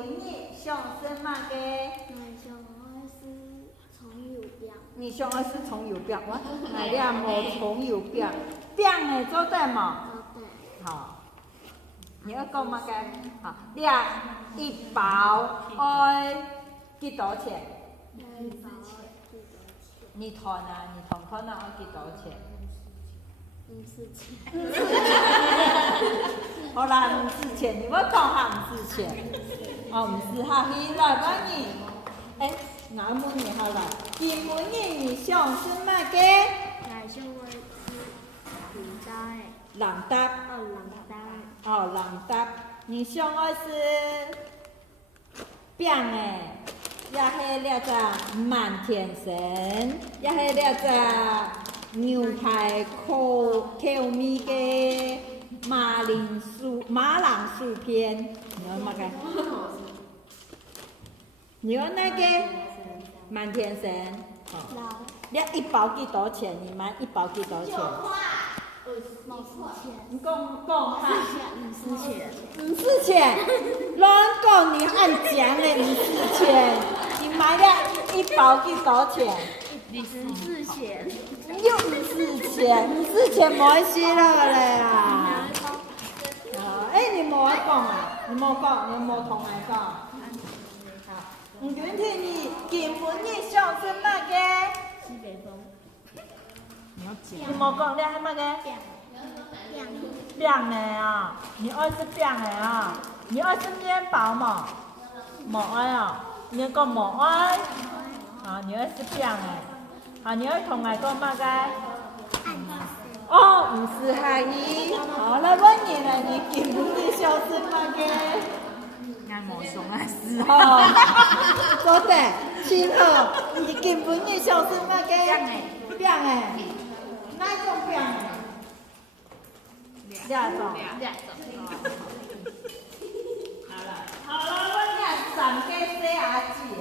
文语上升嘛个？你上二是从右边，我哪俩无从右边？边的做对嘛？好。你要讲嘛个？好，你一包爱几多钱？你团啊，你团可能要几多钱？4000。好啦，4000，你要讲下4000。哦，不是哈，你来帮你。哎，哪门你好来？金门你上是嘛个？朗达。哦，朗达。你上的是饼诶。也迄了只满天神，也迄了只牛排口米的马铃薯片，你要嘛个？你要那个满天神？哦。你一包几多钱？你买一包几多钱？你讲哈？4000，乱讲你按讲的4000，你买了一包几多钱？4000，又4000没事了嘞啊！你无爱讲啊？你无讲，你无同来讲。好，唔准听你金门语上升嘛个？西北风。你无讲，你系嘛个？饼的啊，你爱吃饼的啊？你爱吃面包吗？无爱啊？你讲无爱？啊，你爱吃饼的？啊，你爱同我讲嘛个？哦，唔是哈伊。好了，问你了，你金门语上升嘛个？俺无上啊，是吼。做得，亲好，你金门语上升嘛个？饼的。哪种饼的？两种。好了，我俩上个洗牙子的，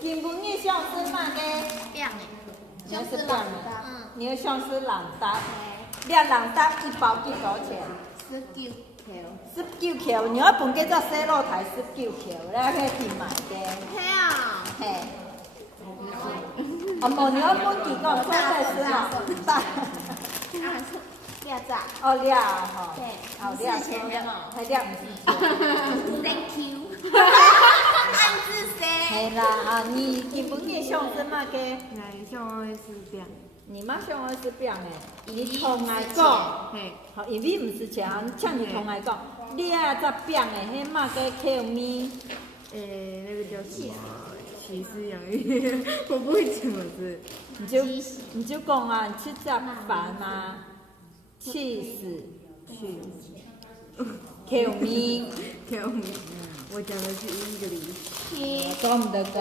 金门语上是嘛个？饼的。像是饼的。你要像是朗达。你朗达一包几多钱？19 克，你要分给这洗肉台19克，咱可以去买的。嘿啊。嘿。啊，无你要分几个？快快吃啊！哦，了吼，好了，4000哦，还了，Thank you。暗自说。系啦，啊，你金门语上是嘛个？上的是饼。你妈上的是饼诶，你同来讲，嘿，好，因为唔是像你同来讲，你啊只饼诶，迄嘛个口米？那个叫什么？起司洋芋，我不会怎么字。你就讲啊，你吃只饭啊。cheese，口米，我讲的是英格里。讲唔得讲。